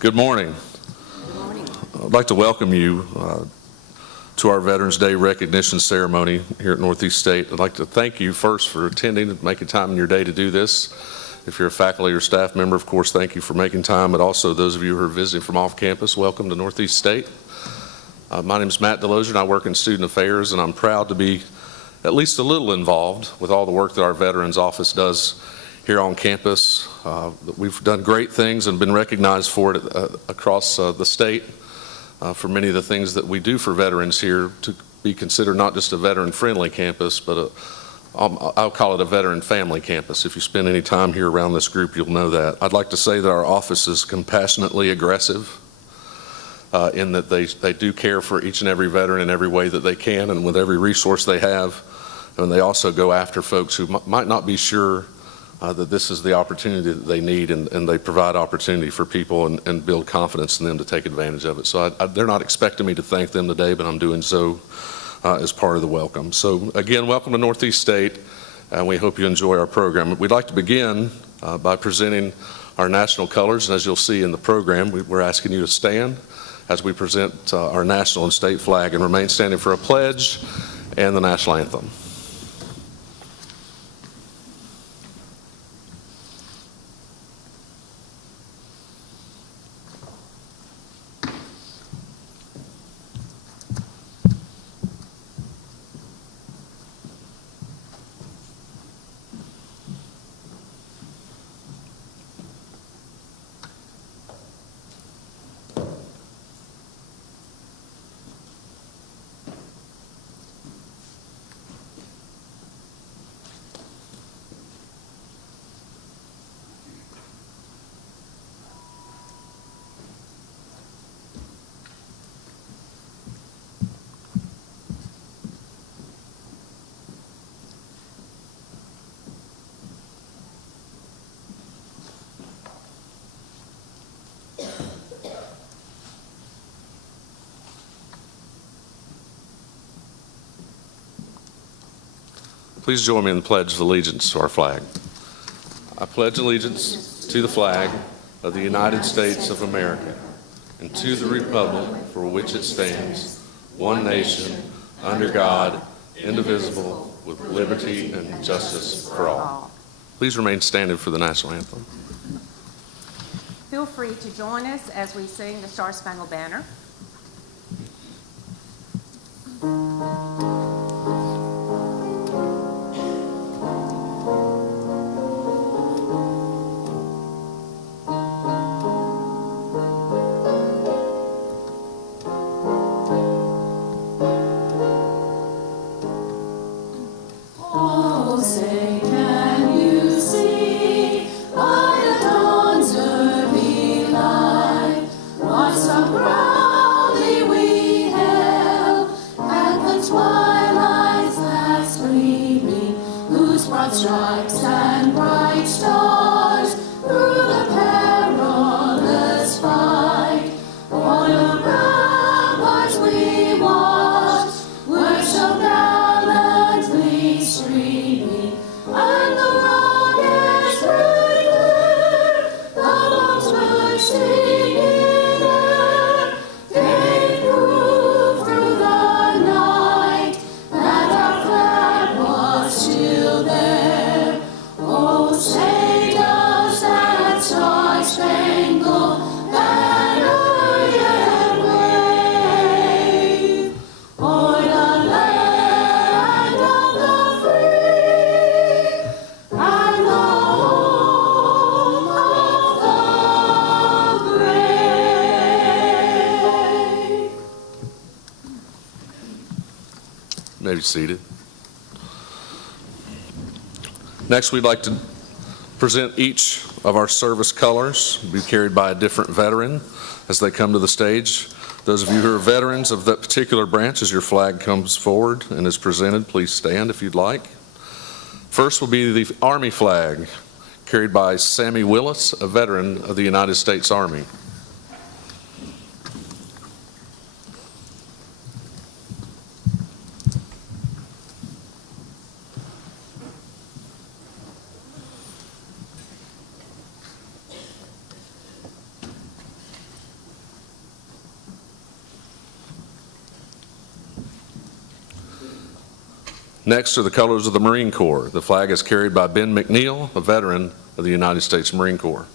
Good morning. Good morning. I'd like to welcome you to our Veterans Day recognition ceremony here at Northeast State. I'd like to thank you first for attending and making time in your day to do this. If you're a faculty or staff member, of course, thank you for making time, but also those of you who are visiting from off campus, welcome to Northeast State. My name is Matt Delozier and I work in student affairs, and I'm proud to be at least a little involved with all the work that our Veterans Office does here on campus. We've done great things and been recognized for it across the state for many of the things that we do for veterans here to be considered not just a veteran-friendly campus, but I'll call it a veteran-family campus. If you spend any time here around this group, you'll know that. I'd like to say that our office is compassionately aggressive in that they do care for each and every veteran in every way that they can and with every resource they have. And they also go after folks who might not be sure that this is the opportunity that they need, and they provide opportunity for people and build confidence in them to take advantage of it. So they're not expecting me to thank them today, but I'm doing so as part of the welcome. So again, welcome to Northeast State, and we hope you enjoy our program. We'd like to begin by presenting our national colors, and as you'll see in the program, we're asking you to stand as we present our national and state flag, and remain standing for a pledge and the national anthem. Please join me in the Pledge of Allegiance to our flag. I pledge allegiance to the flag of the United States of America and to the republic for which it stands, one nation, under God, indivisible, with liberty and justice for all. Please remain standing for the national anthem. Feel free to join us as we sing the Star-Spangled Banner. Stripes and bright stars through the perilous fight. On the ramparts we watched were so gallantly streaming, and the rockets pretty clear, the bombs bursting in air, gave proof through the night that our flag was still there. Oh, say does that star-spangled banner yet wave o'er the land of the free and the home of the brave? You may be seated. Next, we'd like to present each of our service colors, be carried by a different veteran as they come to the stage. Those of you who are veterans of that particular branch, as your flag comes forward and is presented, please stand if you'd like. First will be the Army flag, carried by Sammy Willis, a veteran of the United States Army. Next are the colors of the Marine Corps. The flag is carried by Ben McNeil, a veteran of the United States Marine Corps.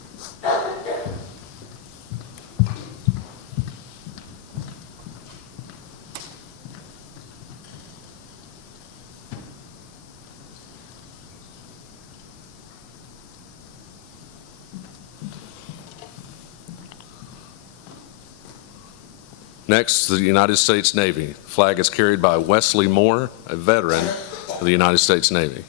Next, the United States Navy. The flag is carried by Wesley Moore, a veteran of the United States Navy.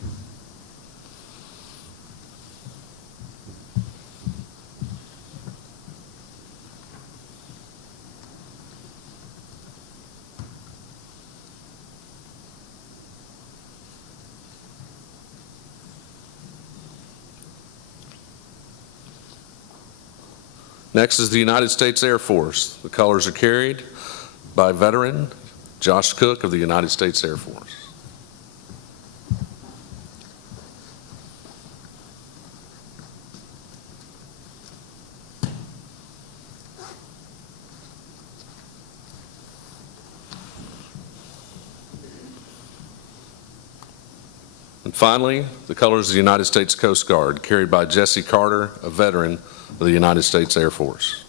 Next is the United States Air Force. The colors are carried by veteran Josh Cook of the United States Air Force. And finally, the colors of the United States Coast Guard, carried by Jesse Carter, a veteran of the United States Air Force.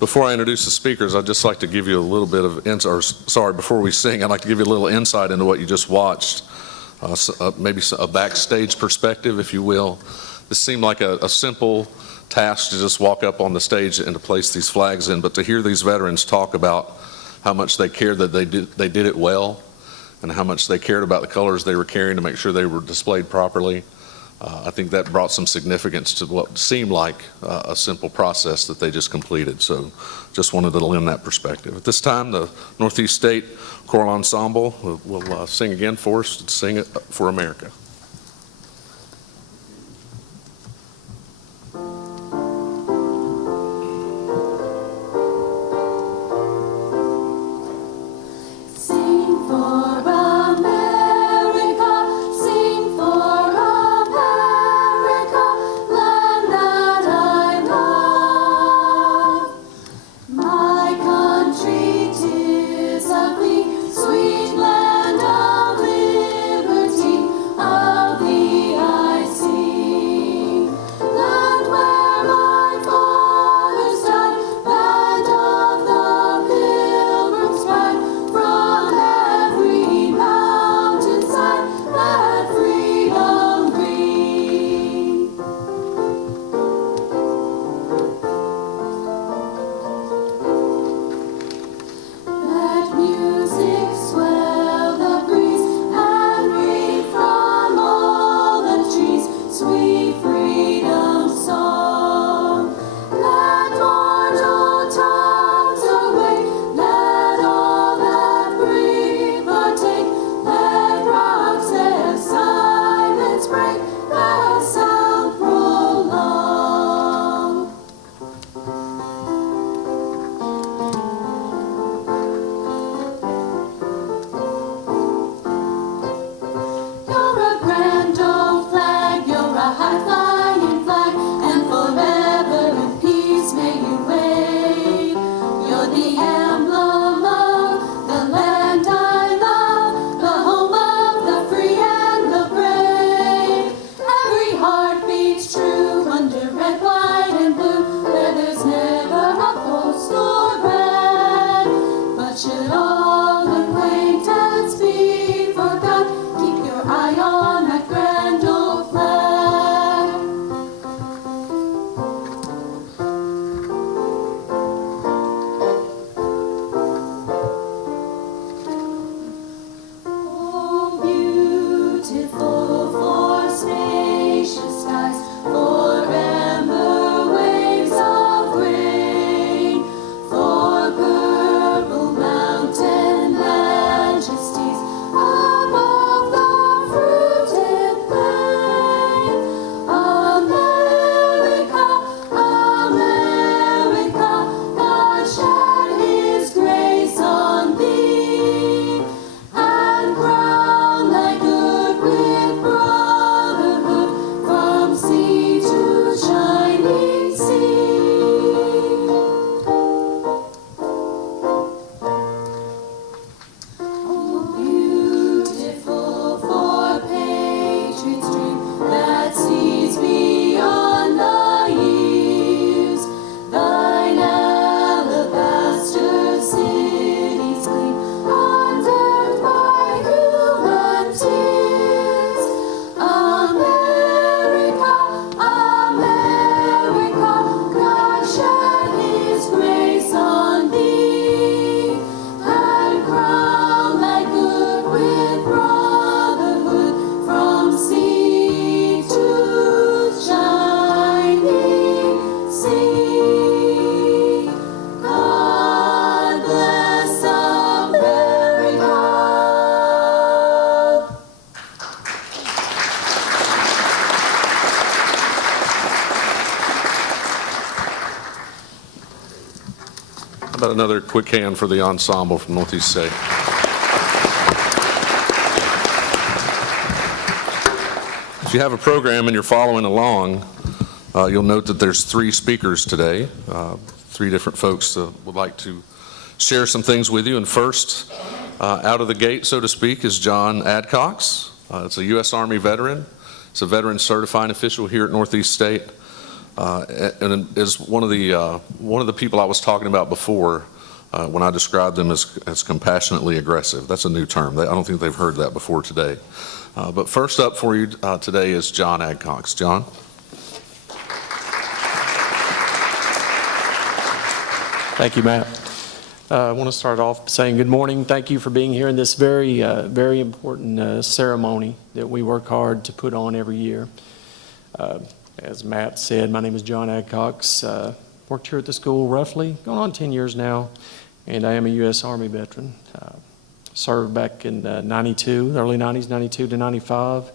Before I introduce the speakers, I'd just like to give you a little bit of before we sing, I'd like to give you a little insight into what you just watched, maybe a backstage perspective, if you will. This seemed like a simple task to just walk up on the stage and to place these flags in, but to hear these veterans talk about how much they cared that they did it well, and how much they cared about the colors they were carrying to make sure they were displayed properly. I think that brought some significance to what seemed like a simple process that they just completed. So just wanted to lend that perspective. At this time, the Northeast State Choral Ensemble will sing again for us, Sing It for America. Sweet land of liberty, about another quick hand for the ensemble from Northeast State? If you have a program and you're following along, you'll note that there's 3 speakers today, 3 different folks that would like to share some things with you. And first, out of the gate, so to speak, is John Adcox. It's a U.S. Army veteran. He's a veteran certifying official here at Northeast State, and is one of the people I was talking about before when I described them as compassionately aggressive. That's a new term. I don't think they've heard that before today. But first up for you today is John Adcox. John? Thank you, Matt. I want to start off saying good morning. Thank you for being here in this very, very important ceremony that we work hard to put on every year. As Matt said, my name is John Adcox. Worked here at the school roughly, going on 10 years now, and I am a U.S. Army veteran. Served back in 92, the early 90s, 92 to 95,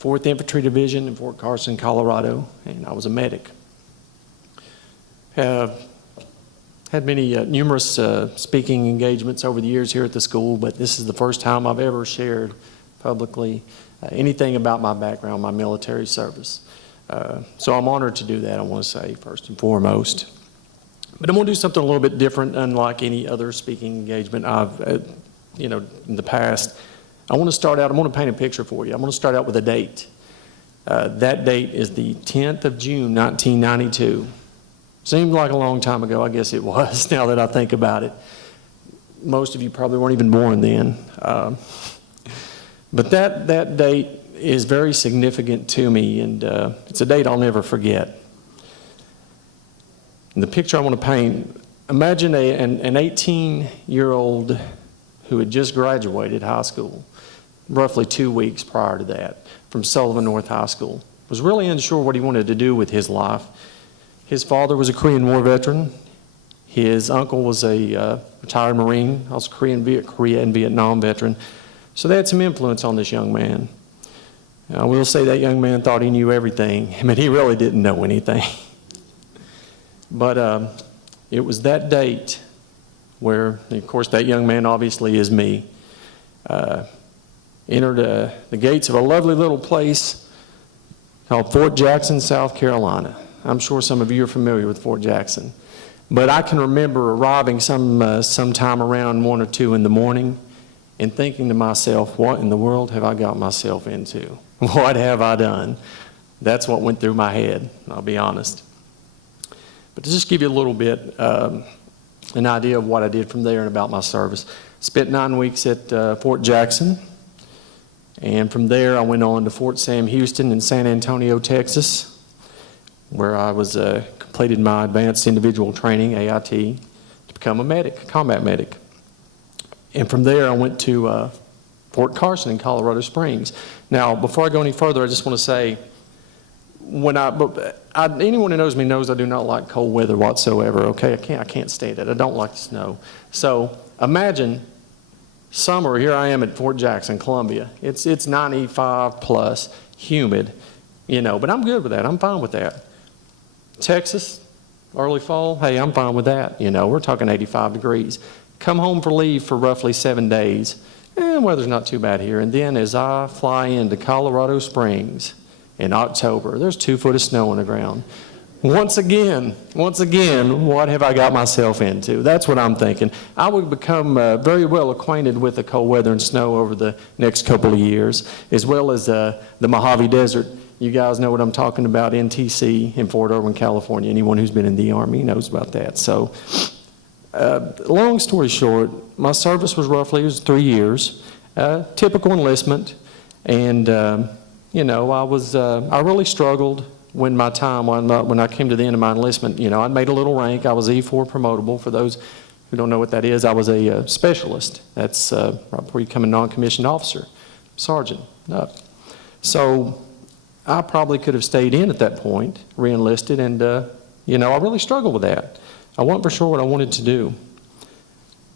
4th Infantry Division in Fort Carson, Colorado, and I was a medic. Had many numerous speaking engagements over the years here at the school, but this is the first time I've ever shared publicly anything about my background, my military service. So I'm honored to do that, I want to say, first and foremost. But I'm going to do something a little bit different, unlike any other speaking engagement I've, in the past. I want to paint a picture for you. I'm going to start out with a date. That date is the 10th of June, 1992. Seemed like a long time ago. I guess it was, now that I think about it. Most of you probably weren't even born then. But that date is very significant to me, and it's a date I'll never forget. And the picture I want to paint, imagine an 18-year-old who had just graduated high school, roughly 2 weeks prior to that, from Sullivan North High School. Was really unsure what he wanted to do with his life. His father was a Korean War veteran. His uncle was a retired Marine, also Korea and Vietnam veteran. So they had some influence on this young man. I will say that young man thought he knew everything. I mean, he really didn't know anything. But it was that date where, of course, that young man obviously is me, entered the gates of a lovely little place called Fort Jackson, South Carolina. I'm sure some of you are familiar with Fort Jackson. But I can remember arriving sometime around 1 or 2 in the morning and thinking to myself, what in the world have I got myself into? What have I done? That's what went through my head, I'll be honest. But to just give you a little bit, an idea of what I did from there and about my service. Spent 9 weeks at Fort Jackson, and from there I went on to Fort Sam Houston in San Antonio, Texas, where I was completed my advanced individual training, AIT, to become a medic, combat medic. And from there I went to Fort Carson in Colorado Springs. Now, before I go any further, I just want to say, anyone who knows me knows I do not like cold weather whatsoever, okay? I can't stand it. I don't like the snow. So imagine summer, here I am at Fort Jackson, Columbia. It's 95 plus, humid, but I'm good with that. I'm fine with that. Texas, early fall, hey, I'm fine with that. We're talking 85 degrees. Come home for leave for roughly 7 days. Weather's not too bad here. And then as I fly into Colorado Springs in October, there's 2 foot of snow on the ground. Once again, what have I got myself into? That's what I'm thinking. I would become very well acquainted with the cold weather and snow over the next couple of years, as well as the Mojave Desert. You guys know what I'm talking about, NTC in Fort Irwin, California. Anyone who's been in the Army knows about that. So, long story short, my service was roughly 3 years, typical enlistment, and I really struggled when I came to the end of my enlistment. I made a little rank. I was E4 promotable. For those who don't know what that is, I was a specialist. That's right before you become a non-commissioned officer, sergeant up. So I probably could have stayed in at that point, re-enlisted, and I really struggled with that. I wasn't for sure what I wanted to do.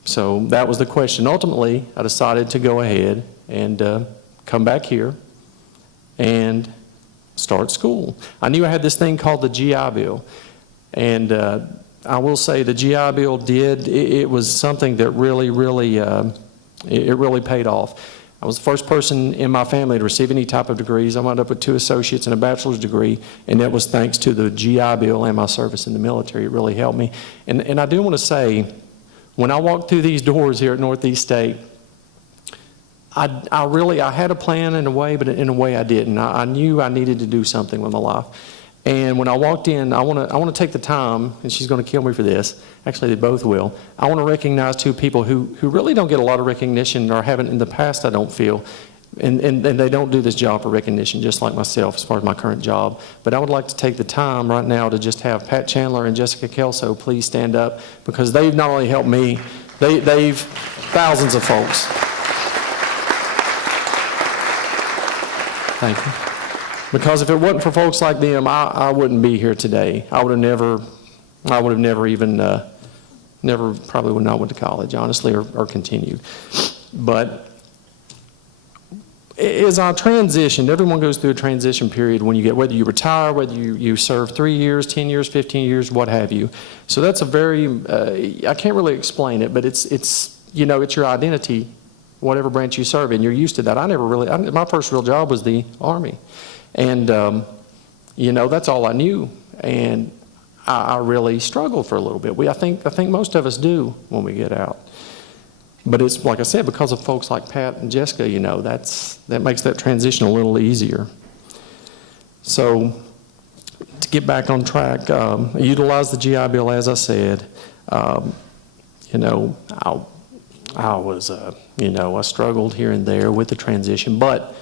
So that was the question. Ultimately, I decided to go ahead and come back here and start school. I knew I had this thing called the GI Bill, and I will say the GI Bill it was something that really, really, it really paid off. I was the first person in my family to receive any type of degrees. I wound up with 2 associates and a bachelor's degree, and that was thanks to the GI Bill and my service in the military. It really helped me. And I do want to say, when I walked through these doors here at Northeast State, I had a plan in a way, but in a way I didn't. I knew I needed to do something with my life. And when I walked in, I want to take the time, and she's going to kill me for this. Actually, they both will. I want to recognize 2 people who really don't get a lot of recognition, or haven't in the past, I don't feel. And they don't do this job for recognition, just like myself as far as my current job. But I would like to take the time right now to just have Pat Chandler and Jessica Kelso please stand up, because they've not only helped me, they've thousands of folks. Thank you. Because if it wasn't for folks like them, I wouldn't be here today. I would have never even, probably would not went to college, honestly, or continued. But as I transitioned, everyone goes through a transition period when you get, whether you retire, whether you serve 3 years, 10 years, 15 years, what have you. So that's a very, I can't really explain it, but it's your identity, whatever branch you serve in. You're used to that. My first real job was the Army. And, that's all I knew. And I really struggled for a little bit. I think most of us do when we get out. But it's, like I said, because of folks like Pat and Jessica, that makes that transition a little easier. So to get back on track, I utilized the GI Bill, as I said. I was, I struggled here and there with the transition, but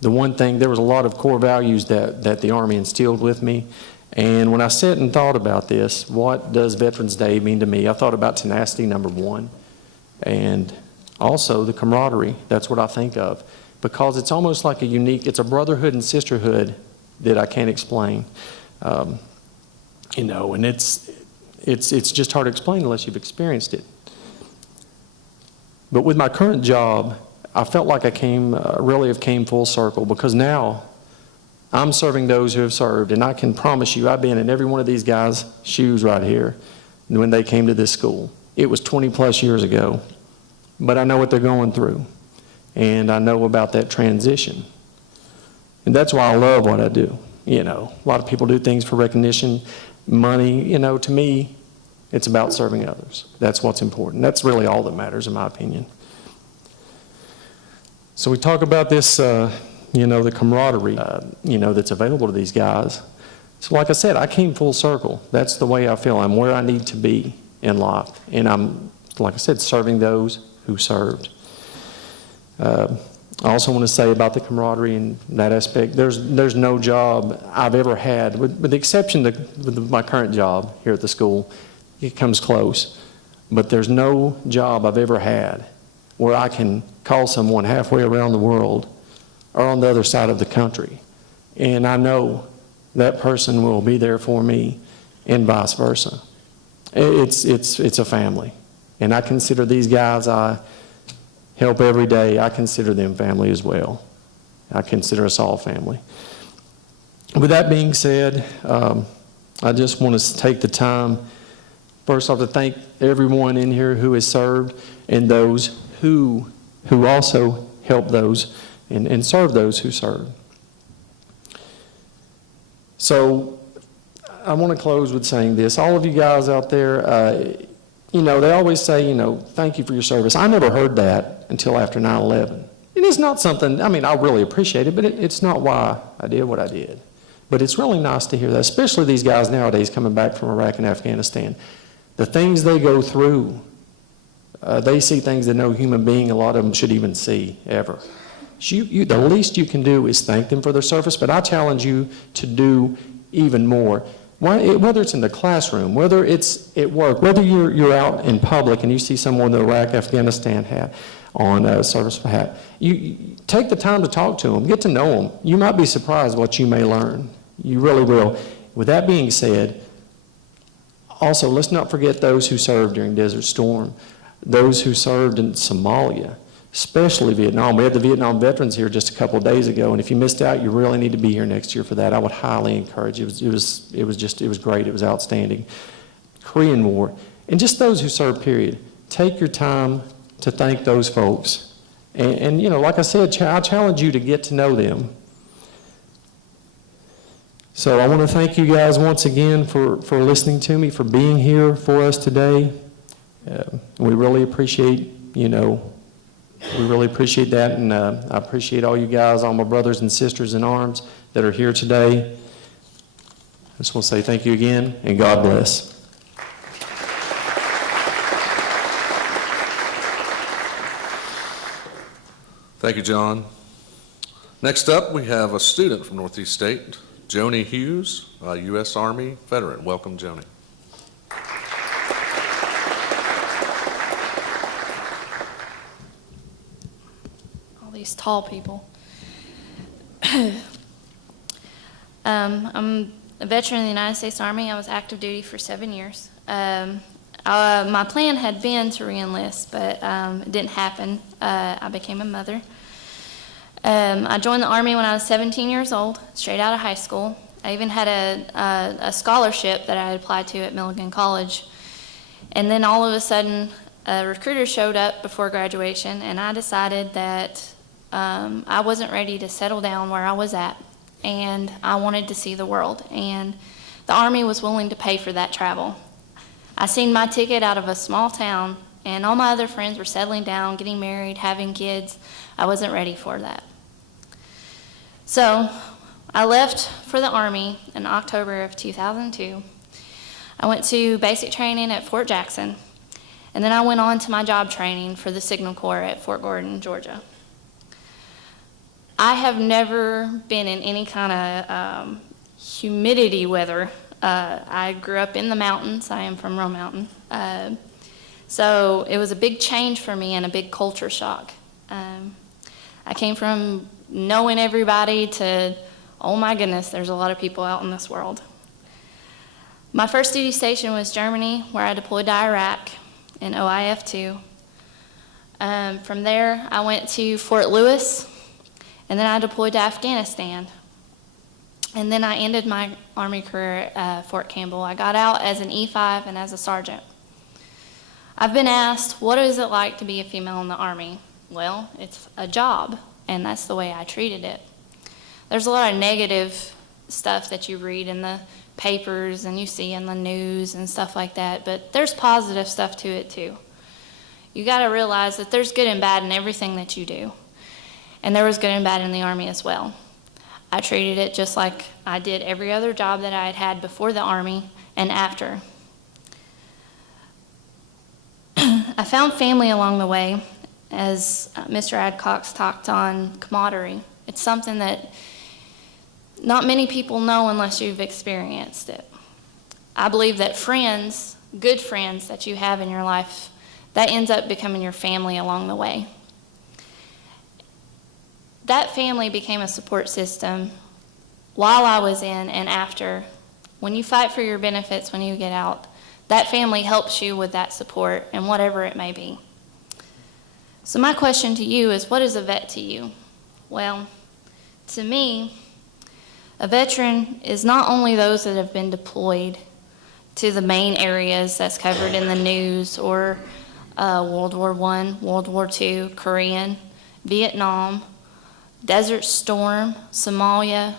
the one thing, there was a lot of core values that the Army instilled with me. And when I sat and thought about this, what does Veterans Day mean to me? I thought about tenacity, number 1, and also the camaraderie. That's what I think of, because it's almost like it's a brotherhood and sisterhood that I can't explain. And it's just hard to explain unless you've experienced it. But with my current job, I felt like I really have came full circle, because now I'm serving those who have served. And I can promise you, I've been in every one of these guys' shoes right here when they came to this school. It was 20 plus years ago, but I know what they're going through, and I know about that transition. And that's why I love what I do. A lot of people do things for recognition, money. To me, it's about serving others. That's what's important. That's really all that matters, in my opinion. So we talk about this, the camaraderie, that's available to these guys. So like I said, I came full circle. That's the way I feel. I'm where I need to be in life. And I'm, like I said, serving those who served. I also want to say about the camaraderie in that aspect, there's no job I've ever had, with the exception of my current job here at the school, it comes close. But there's no job I've ever had where I can call someone halfway around the world or on the other side of the country, and I know that person will be there for me, and vice versa. It's a family, and I consider these guys I help every day, I consider them family as well. I consider us all family. With that being said, I just want to take the time, first off, to thank everyone in here who has served, and those who also help those and serve those who serve. So I want to close with saying this. All of you guys out there, they always say, thank you for your service. I never heard that until after 9/11. It is not something, I really appreciate it, but it's not why I did what I did. But it's really nice to hear that, especially these guys nowadays coming back from Iraq and Afghanistan. The things they go through, they see things that no human being, a lot of them, should even see, ever. The least you can do is thank them for their service, but I challenge you to do even more. Whether it's in the classroom, whether it's at work, whether you're out in public and you see someone with an Iraq, Afghanistan hat on, a service hat, you take the time to talk to them, get to know them. You might be surprised what you may learn. You really will. With that being said, also, let's not forget those who served during Desert Storm, those who served in Somalia, especially Vietnam. We had the Vietnam veterans here just a couple of days ago, and if you missed out, you really need to be here next year for that. I would highly encourage it. It was great. It was outstanding. Korean War, and just those who served, period. Take your time to thank those folks. And you know, like I said, I challenge you to get to know them. So I want to thank you guys once again for listening to me, for being here for us today. We really appreciate, we really appreciate that, and I appreciate all you guys, all my brothers and sisters in arms that are here today. I just want to say thank you again, and God bless. Thank you, John. Next up, we have a student from Northeast State, Joni Hughes, a U.S. Army veteran. Welcome, Joni. All these tall people. I'm a veteran of the United States Army. I was active duty for 7 years. My plan had been to re-enlist, but it didn't happen. I became a mother. I joined the Army when I was 17 years old, straight out of high school. I even had a scholarship that I had applied to at Milligan College. And then all of a sudden, a recruiter showed up before graduation, and I decided that I wasn't ready to settle down where I was at, and I wanted to see the world. And the Army was willing to pay for that travel. I seen my ticket out of a small town, and all my other friends were settling down, getting married, having kids. I wasn't ready for that. So I left for the Army in October of 2002. I went to basic training at Fort Jackson, and then I went on to my job training for the Signal Corps at Fort Gordon, Georgia. I have never been in any kind of humidity weather. I grew up in the mountains. I am from Roe Mountain. So it was a big change for me and a big culture shock. I came from knowing everybody to, oh my goodness, there's a lot of people out in this world. My first duty station was Germany, where I deployed to Iraq in OIF 2. From there, I went to Fort Lewis, and then I deployed to Afghanistan. And then I ended my Army career at Fort Campbell. I got out as an E5 and as a sergeant. I've been asked, what is it like to be a female in the Army? Well, it's a job, and that's the way I treated it. There's a lot of negative stuff that you read in the papers and you see in the news and stuff like that, but there's positive stuff to it too. You got to realize that there's good and bad in everything that you do, and there was good and bad in the Army as well. I treated it just like I did every other job that I had had before the Army and after. I found family along the way, as Mr. Adcox talked on camaraderie. It's something that not many people know unless you've experienced it. I believe that friends, good friends that you have in your life, that ends up becoming your family along the way. That family became a support system while I was in and after. When you fight for your benefits when you get out, that family helps you with that support and whatever it may be. So my question to you is, what is a vet to you? Well, to me, a veteran is not only those that have been deployed to the main areas that's covered in the news, or World War I, World War II, Korean, Vietnam, Desert Storm, Somalia,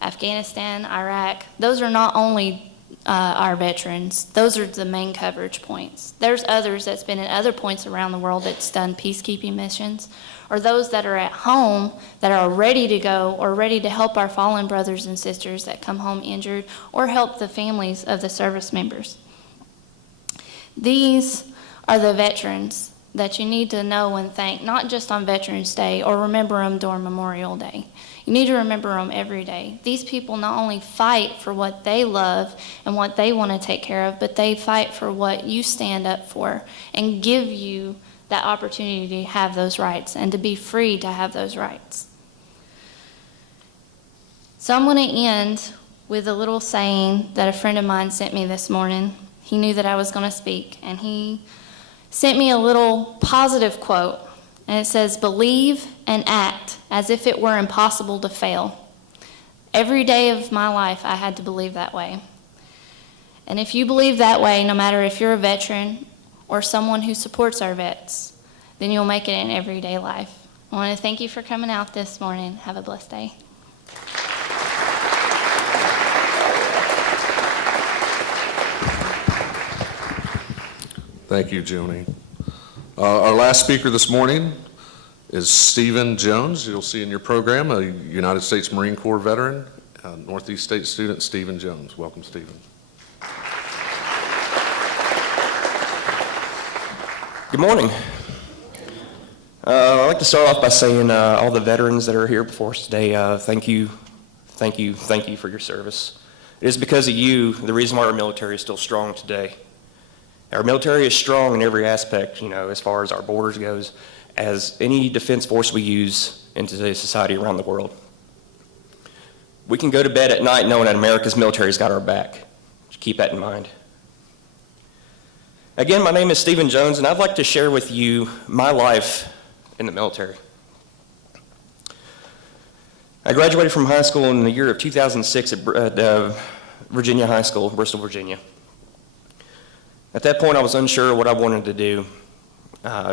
Afghanistan, Iraq. Those are not only our veterans. Those are the main coverage points. There's others that's been in other points around the world that's done peacekeeping missions, or those that are at home that are ready to go or ready to help our fallen brothers and sisters that come home injured, or help the families of the service members. These are the veterans that you need to know and thank, not just on Veterans Day or remember them during Memorial Day. You need to remember them every day. These people not only fight for what they love and what they want to take care of, but they fight for what you stand up for and give you that opportunity to have those rights and to be free to have those rights. So I'm going to end with a little saying that a friend of mine sent me this morning. He knew that I was going to speak, and he sent me a little positive quote, and it says, "Believe and act as if it were impossible to fail." Every day of my life, I had to believe that way. And if you believe that way, no matter if you're a veteran or someone who supports our vets, then you'll make it in everyday life. I want to thank you for coming out this morning. Have a blessed day. Thank you, Joni. Our last speaker this morning is Stephen Jones. You'll see in your program a United States Marine Corps veteran, Northeast State student, Stephen Jones. Welcome, Stephen. Good morning. I'd like to start off by saying all the veterans that are here before us today, thank you for your service. It is because of you, the reason why our military is still strong today. Our military is strong in every aspect, as far as our borders goes, as any defense force we use in today's society around the world. We can go to bed at night knowing that America's military's got our back. Just keep that in mind. Again, my name is Stephen Jones, and I'd like to share with you my life in the military. I graduated from high school in the year of 2006 at Virginia High School, Bristol, Virginia. At that point, I was unsure what I wanted to do.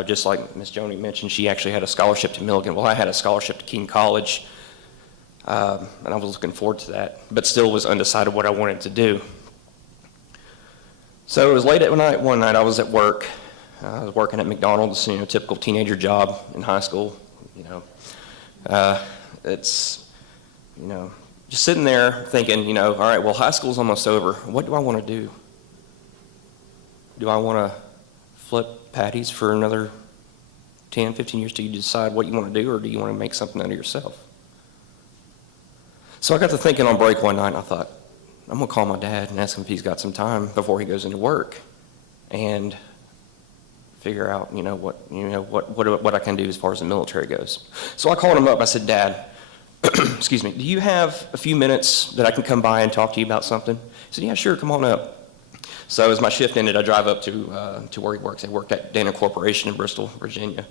Just like Ms. Joni mentioned, she actually had a scholarship to Milligan. Well, I had a scholarship to King College, and I was looking forward to that, but still was undecided what I wanted to do. So it was late at night one night. I was at work. I was working at McDonald's, typical teenager job in high school. It's, just sitting there thinking, all right, well, high school's almost over. What do I want to do? Do I want to flip patties for another 10, 15 years till you decide what you want to do, or do you want to make something out of yourself? So I got to thinking on break one night, and I thought, I'm going to call my dad and ask him if he's got some time before he goes into work and figure out, what I can do as far as the military goes. So I called him up. I said, Dad, excuse me, do you have a few minutes that I can come by and talk to you about something? He said, yeah, sure, come on up. So as my shift ended, I drive up to where he works. I worked at Dana Corporation in Bristol, Virginia.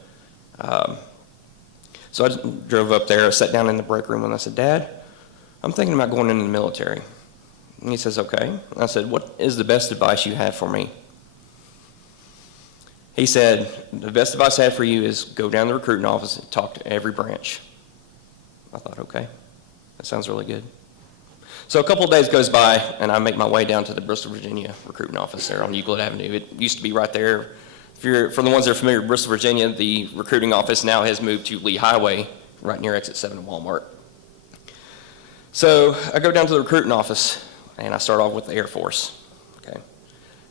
So I drove up there, I sat down in the break room, and I said, Dad, I'm thinking about going into the military. And he says, okay. And I said, what is the best advice you have for me? He said, the best advice I have for you is go down to the recruiting office and talk to every branch. I thought, okay, that sounds really good. So a couple of days goes by, and I make my way down to the Bristol, Virginia recruiting office there on Euclid Avenue. It used to be right there. For the ones that are familiar with Bristol, Virginia, the recruiting office now has moved to Lee Highway, right near Exit 7 of Walmart. So I go down to the recruiting office, and I start off with the Air Force. Okay,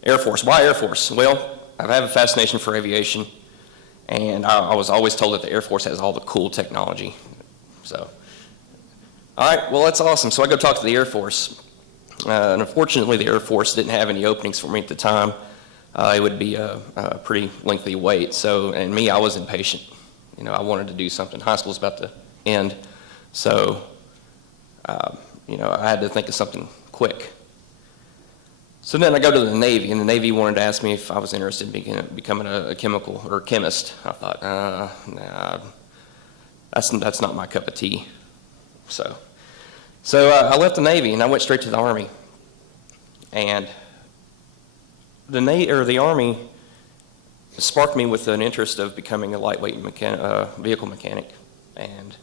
Air Force. Why Air Force? Well, I have a fascination for aviation, and I was always told that the Air Force has all the cool technology. So, all right, well, that's awesome. So I go talk to the Air Force. And unfortunately, the Air Force didn't have any openings for me at the time. It would be a pretty lengthy wait. So, and me, I was impatient. I wanted to do something. High school's about to end. So, I had to think of something quick. So then I go to the Navy, and the Navy wanted to ask me if I was interested in becoming a chemical or a chemist. I thought, nah, that's not my cup of tea. So I left the Navy, and I went straight to the Army. And the Army sparked me with an interest of becoming a lightweight vehicle mechanic. And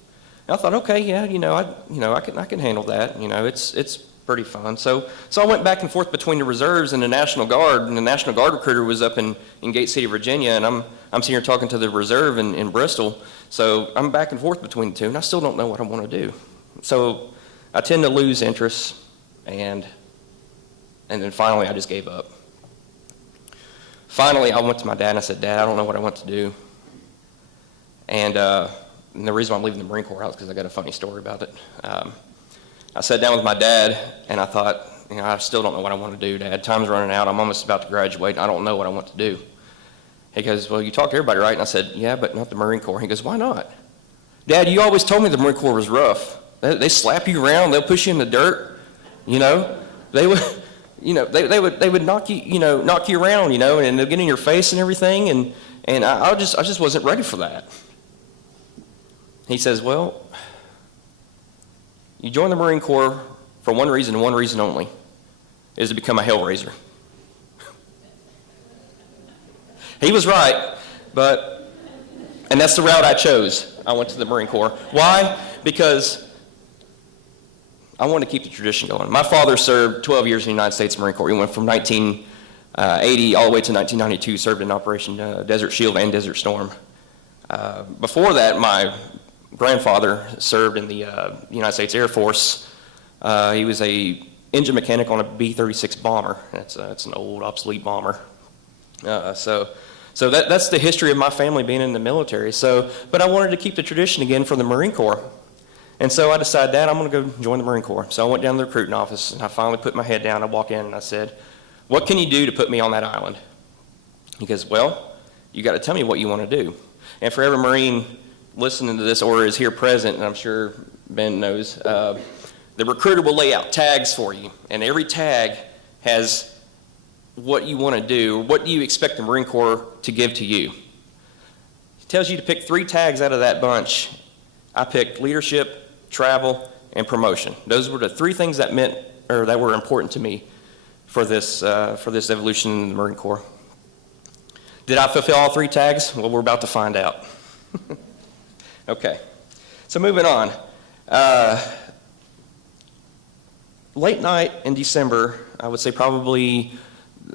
I thought, okay, yeah, I can handle that. It's pretty fun. So I went back and forth between the reserves and the National Guard, and the National Guard recruiter was up in Gate City, Virginia, and I'm sitting here talking to the reserve in Bristol. So I'm back and forth between the two, and I still don't know what I want to do. So I tend to lose interest, and then finally I just gave up. Finally, I went to my dad and I said, Dad, I don't know what I want to do. And the reason why I'm leaving the Marine Corps out is because I got a funny story about it. I sat down with my dad, and I thought, I still don't know what I want to do, Dad. Time's running out. I'm almost about to graduate, and I don't know what I want to do. He goes, well, you talk to everybody, right? And I said, yeah, but not the Marine Corps. He goes, why not? Dad, you always told me the Marine Corps was rough. They slap you around. They'll push you in the dirt. They would, they would knock you around, and they'll get in your face and everything. And I just wasn't ready for that. He says, well, you joined the Marine Corps for one reason and one reason only. is to become a hellraiser. He was right, and that's the route I chose. I went to the Marine Corps. Why? Because I wanted to keep the tradition going. My father served 12 years in the United States Marine Corps. He went from 1980 all the way to 1992, served in Operation Desert Shield and Desert Storm. Before that, my grandfather served in the United States Air Force. He was a engine mechanic on a B-36 bomber. That's an old, obsolete bomber. So that's the history of my family being in the military. But I wanted to keep the tradition again for the Marine Corps. And so I decided that I'm going to go join the Marine Corps. So I went down to the recruiting office, and I finally put my head down. I walk in, and I said, "What can you do to put me on that island?" He goes, "Well, you got to tell me what you want to do." And for every Marine listening to this or is here present, and I'm sure Ben knows, the recruiter will lay out tags for you, and every tag has what you want to do, or what do you expect the Marine Corps to give to you. It tells you to pick 3 tags out of that bunch. I picked leadership, travel, and promotion. Those were the 3 things that that were important to me for this evolution in the Marine Corps. Did I fulfill all 3 tags? Well, we're about to find out. Okay, so moving on. Late night in December, I would say probably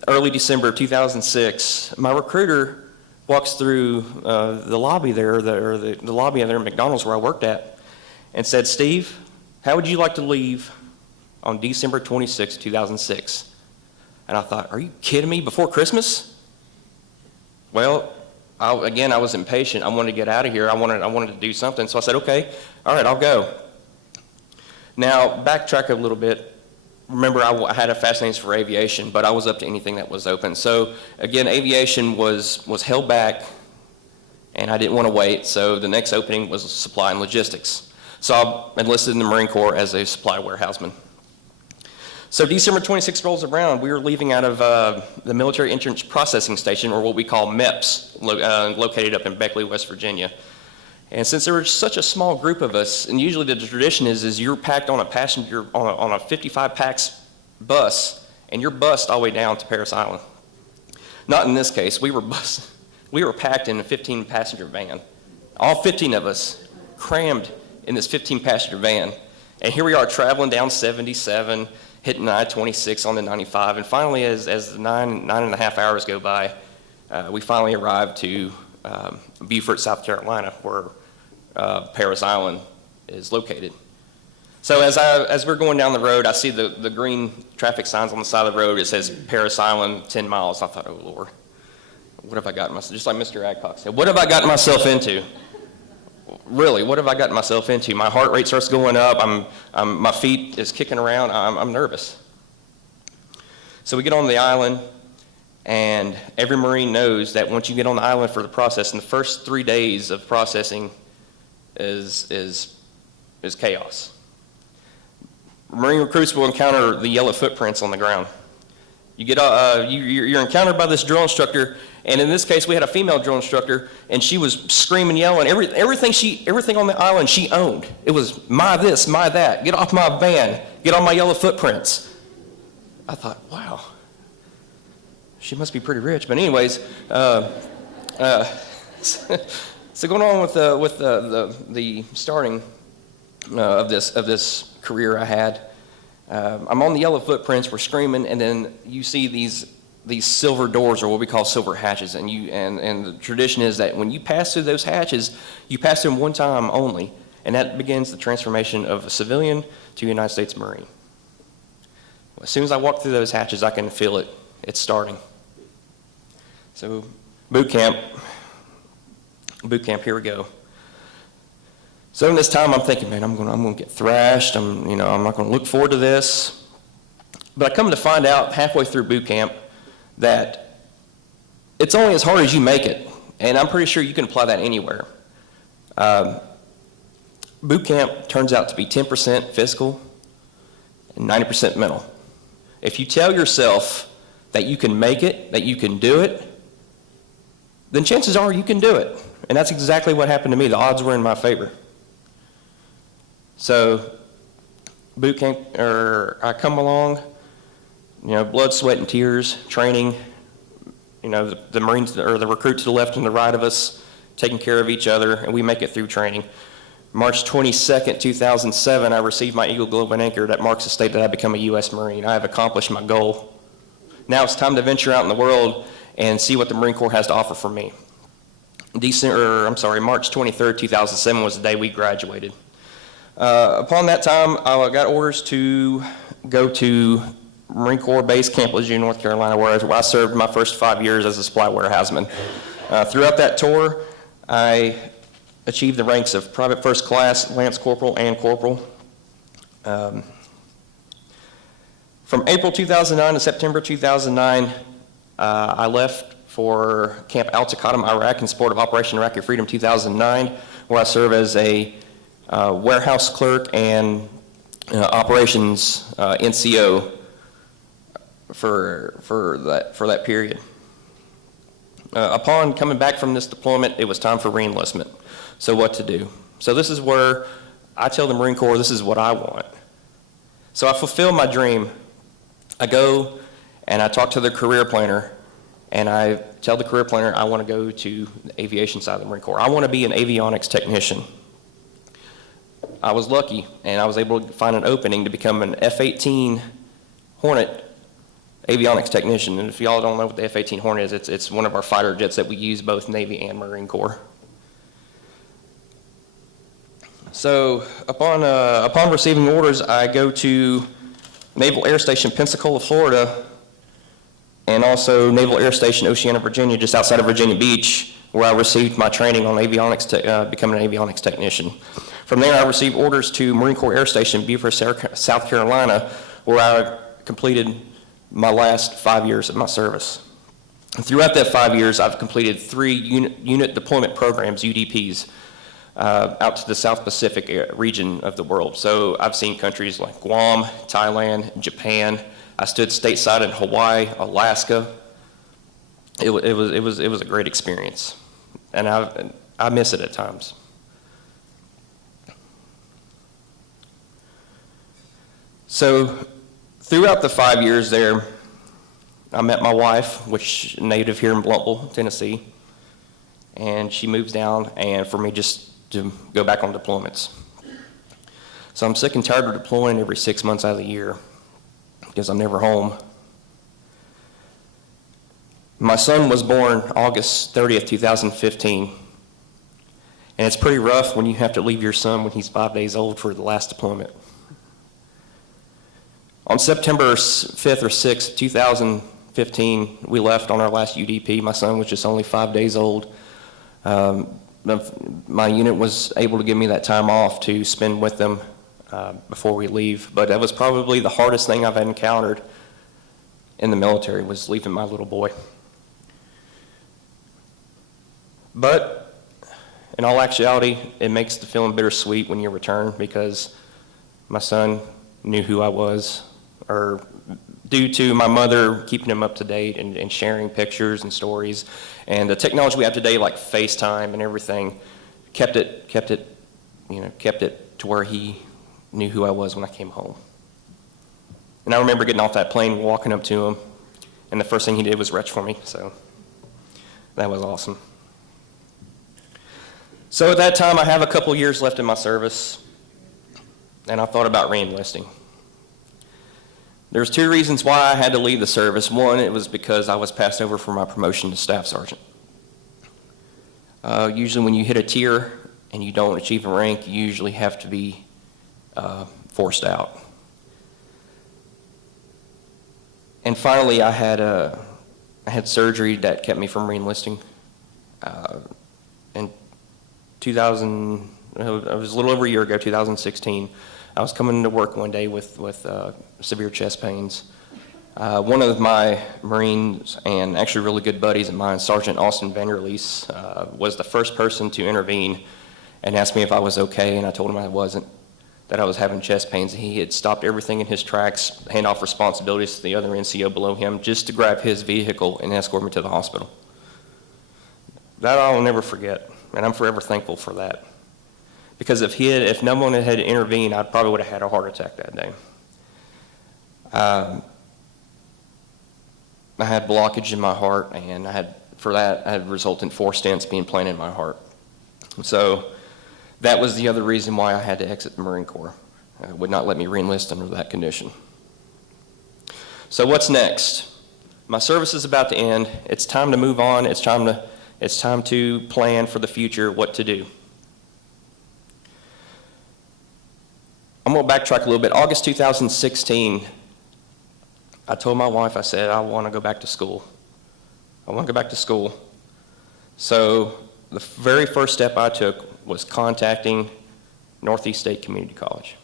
early December of 2006, my recruiter walks through the lobby there, the lobby there at McDonald's where I worked at, and said, "Steve, how would you like to leave on December 26, 2006? And I thought, are you kidding me, before Christmas? Well, I was impatient. I wanted to get out of here. I wanted to do something. So I said, okay, all right, I'll go. Now, backtrack a little bit. Remember, I had a fascination for aviation, but I was up to anything that was open. So again, aviation was held back, and I didn't want to wait. So the next opening was supply and logistics. So I enlisted in the Marine Corps as a supply warehouseman. So December 26th rolls around. We were leaving out of the Military Entrance Processing Station, or what we call MEPS, located up in Beckley, West Virginia. And since there was such a small group of us, and usually the tradition is you're packed on a passenger, on a 55 pax bus, and you're bussed all the way down to Parris Island. Not in this case. We were packed in a 15 passenger van. All 15 of us crammed in this 15 passenger van. And here we are traveling down 77, hitting I-26 on the 95. And finally, as the nine and a half hours go by, we finally arrived to Beaufort, South Carolina, where Parris Island is located. So as we're going down the road, I see the green traffic signs on the side of the road. It says Parris Island, 10 miles. I thought, oh, Lord, what have I gotten myself, just like Mr. Adcock said, what have I gotten myself into? Really, what have I gotten myself into? My heart rate starts going up. My feet is kicking around. I'm nervous. So we get on the island, and every Marine knows that once you get on the island for the process, in the first 3 days of processing is chaos. Marine recruits will encounter the yellow footprints on the ground. You get you're encountered by this drill instructor, and in this case, we had a female drill instructor, and she was screaming, yelling, everything on the island she owned. It was my this, my that. Get off my van. Get on my yellow footprints. I thought, wow, she must be pretty rich. But anyways, so going on with the starting of this career I had, I'm on the yellow footprints. We're screaming, and then you see these silver doors, or what we call silver hatches, and the tradition is that when you pass through those hatches, you pass through them one time only, and that begins the transformation of a civilian to a United States Marine. As soon as I walk through those hatches, I can feel it. It's starting. So boot camp, here we go. So in this time, I'm thinking, man, I'm going to get thrashed. I'm not going to look forward to this. But I come to find out halfway through boot camp that it's only as hard as you make it, and I'm pretty sure you can apply that anywhere. Boot camp turns out to be 10% physical and 90% mental. If you tell yourself that you can make it, that you can do it, then chances are you can do it. And that's exactly what happened to me. The odds were in my favor. So boot camp, I come along, blood, sweat, and tears, training, the Marines or the recruits to the left and the right of us, taking care of each other, and we make it through training. March 22nd, 2007, I received my Eagle Globe and Anchor. That marks the date that I become a U.S. Marine. I have accomplished my goal. Now it's time to venture out in the world and see what the Marine Corps has to offer for me. March 23rd, 2007 was the day we graduated. Upon that time, I got orders to go to Marine Corps Base Camp Lejeune, North Carolina, where I served my first 5 years as a supply warehouseman. Throughout that tour, I achieved the ranks of Private First Class, Lance Corporal, and Corporal. From April 2009 to September 2009, I left for Camp Al-Taqaddum, Iraq, in support of Operation Iraqi Freedom 2009, where I serve as a warehouse clerk and operations NCO for that period. Upon coming back from this deployment, it was time for reenlistment. So what to do? So this is where I tell the Marine Corps, this is what I want. So I fulfill my dream. I go and I talk to the career planner, and I tell the career planner I want to go to the aviation side of the Marine Corps. I want to be an avionics technician. I was lucky, and I was able to find an opening to become an F-18 Hornet avionics technician. And if y'all don't know what the F-18 Hornet is, it's one of our fighter jets that we use both Navy and Marine Corps. So upon receiving orders, I go to Naval Air Station Pensacola, Florida, and also Naval Air Station Oceana, Virginia, just outside of Virginia Beach, where I received my training on avionics, becoming an avionics technician. From there, I received orders to Marine Corps Air Station, Beaufort, South Carolina, where I completed my last 5 years of my service. And throughout that 5 years, I've completed 3 unit deployment programs, UDPs, out to the South Pacific region of the world. So I've seen countries like Guam, Thailand, Japan. I stood stateside in Hawaii, Alaska. It was a great experience, and I miss it at times. So throughout the 5 years there, I met my wife, which is native here in Blumpville, Tennessee, and she moves down, and for me just to go back on deployments. So I'm sick and tired of deploying every 6 months out of the year because I'm never home. My son was born August 30th, 2015, and it's pretty rough when you have to leave your son when he's 5 days old for the last deployment. On September 5th or 6th, 2015, we left on our last UDP. My son was just only 5 days old. My unit was able to give me that time off to spend with them before we leave, but that was probably the hardest thing I've encountered in the military, was leaving my little boy. But in all actuality, it makes the feeling bittersweet when you return, because my son knew who I was, or due to my mother keeping him up to date and sharing pictures and stories, and the technology we have today, like FaceTime and everything, kept it to where he knew who I was when I came home. And I remember getting off that plane, walking up to him, and the first thing he did was retch for me, so that was awesome. So at that time, I have a couple years left in my service, and I thought about re-enlisting. There's 2 reasons why I had to leave the service. One, it was because I was passed over for my promotion to staff sergeant. Usually when you hit a tier and you don't achieve a rank, you usually have to be forced out. And finally, I had surgery that kept me from re-enlisting. In 2000, it was a little over a year ago, 2016, I was coming into work one day with severe chest pains. One of my Marines, and actually really good buddies of mine, Sergeant Austin Vanderlees, was the first person to intervene and ask me if I was okay, and I told him I wasn't, that I was having chest pains. He had stopped everything in his tracks, hand off responsibilities to the other NCO below him, just to grab his vehicle and escort me to the hospital. That I'll never forget, and I'm forever thankful for that. Because if no one had intervened, I probably would have had a heart attack that day. I had blockage in my heart, and I had resulted in 4 stents being planted in my heart. So that was the other reason why I had to exit the Marine Corps. It would not let me re-enlist under that condition. So what's next? My service is about to end. It's time to move on. It's time to plan for the future, what to do. I'm going to backtrack a little bit. August 2016, I told my wife, I said, I want to go back to school. I want to go back to school. So the very first step I took was contacting Northeast State Community College.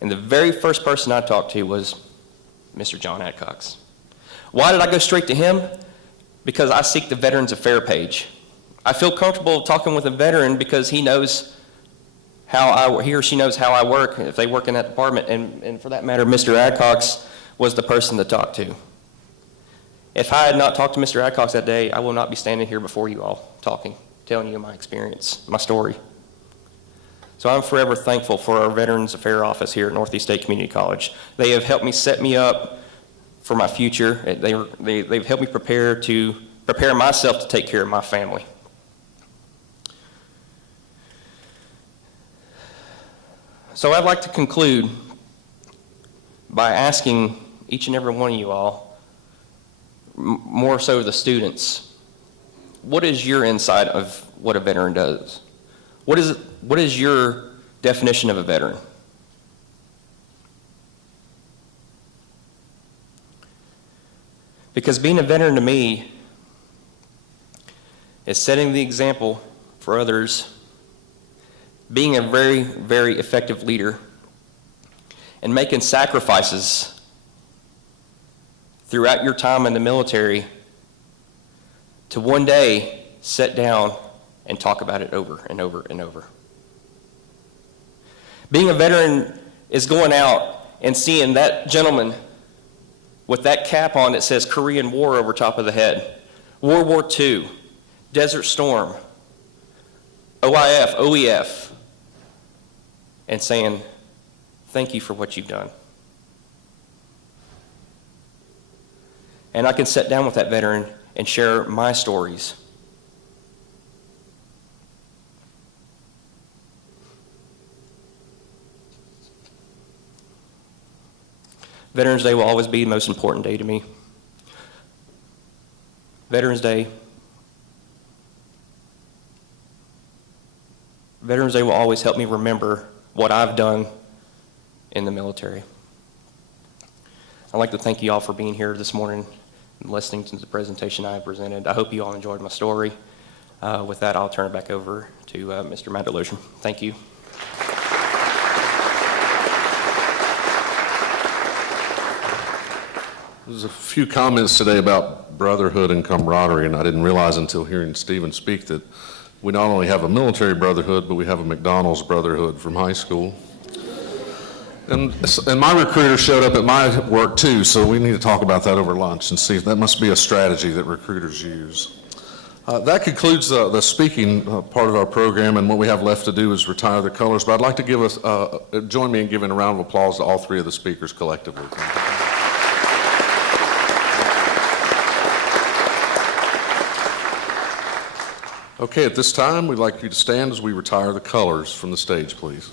And the very first person I talked to was Mr. John Adcox. Why did I go straight to him? Because I seek the Veterans Affairs page. I feel comfortable talking with a veteran because he knows he or she knows how I work, if they work in that department, and for that matter, Mr. Adcox was the person to talk to. If I had not talked to Mr. Adcox that day, I will not be standing here before you all talking, telling you my experience, my story. So I'm forever thankful for our Veterans Affairs office here at Northeast State Community College. They have helped me set me up for my future. They've helped me prepare myself to take care of my family. So I'd like to conclude by asking each and every one of you all, more so the students, what is your insight of what a veteran does? What is your definition of a veteran? Because being a veteran to me is setting the example for others, being a very, very effective leader, and making sacrifices throughout your time in the military to one day sit down and talk about it over and over and over. Being a veteran is going out and seeing that gentleman with that cap on that says Korean War over top of the head, World War II, Desert Storm, OIF, OEF, and saying, thank you for what you've done. And I can sit down with that veteran and share my stories. Veterans Day will always be the most important day to me. Veterans Day will always help me remember what I've done in the military. I'd like to thank you all for being here this morning and listening to the presentation I presented. I hope you all enjoyed my story. With that, I'll turn it back over to Mr. Mandalosian. Thank you. There's a few comments today about brotherhood and camaraderie, and I didn't realize until hearing Stephen speak that we not only have a military brotherhood, but we have a McDonald's brotherhood from high school. And my recruiter showed up at my work too, so we need to talk about that over lunch and see if that must be a strategy that recruiters use. That concludes the speaking part of our program, and what we have left to do is retire the colors, but I'd like to give us, join me in giving a round of applause to all 3 of the speakers collectively. Okay, at this time, we'd like you to stand as we retire the colors from the stage, please.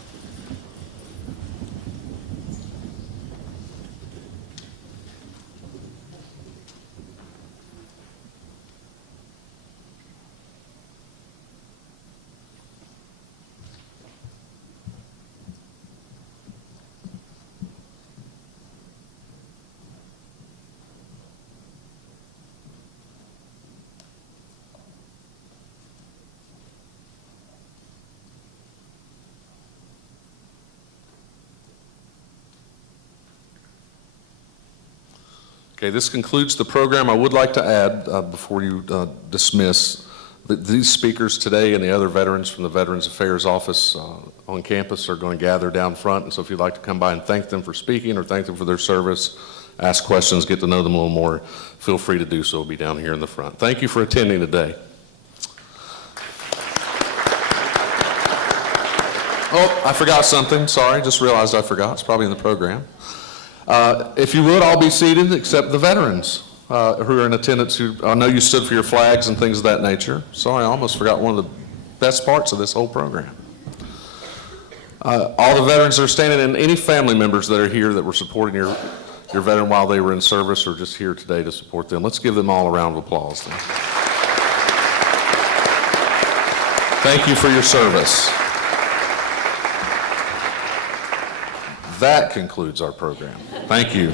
Okay, this concludes the program. I would like to add, before you dismiss, that these speakers today and the other veterans from the Veterans Affairs Office on campus are going to gather down front, and so if you'd like to come by and thank them for speaking or thank them for their service, ask questions, get to know them a little more, feel free to do so. We'll be down here in the front. Thank you for attending today. Oh, I forgot something. Sorry, just realized I forgot. It's probably in the program. If you would, all be seated except the veterans. who are in attendance, who, I know you stood for your flags and things of that nature. Sorry, I almost forgot one of the best parts of this whole program. All the veterans that are standing and any family members that are here that were supporting your veteran while they were in service or just here today to support them. Let's give them all a round of applause then. Thank you for your service. That concludes our program. Thank you.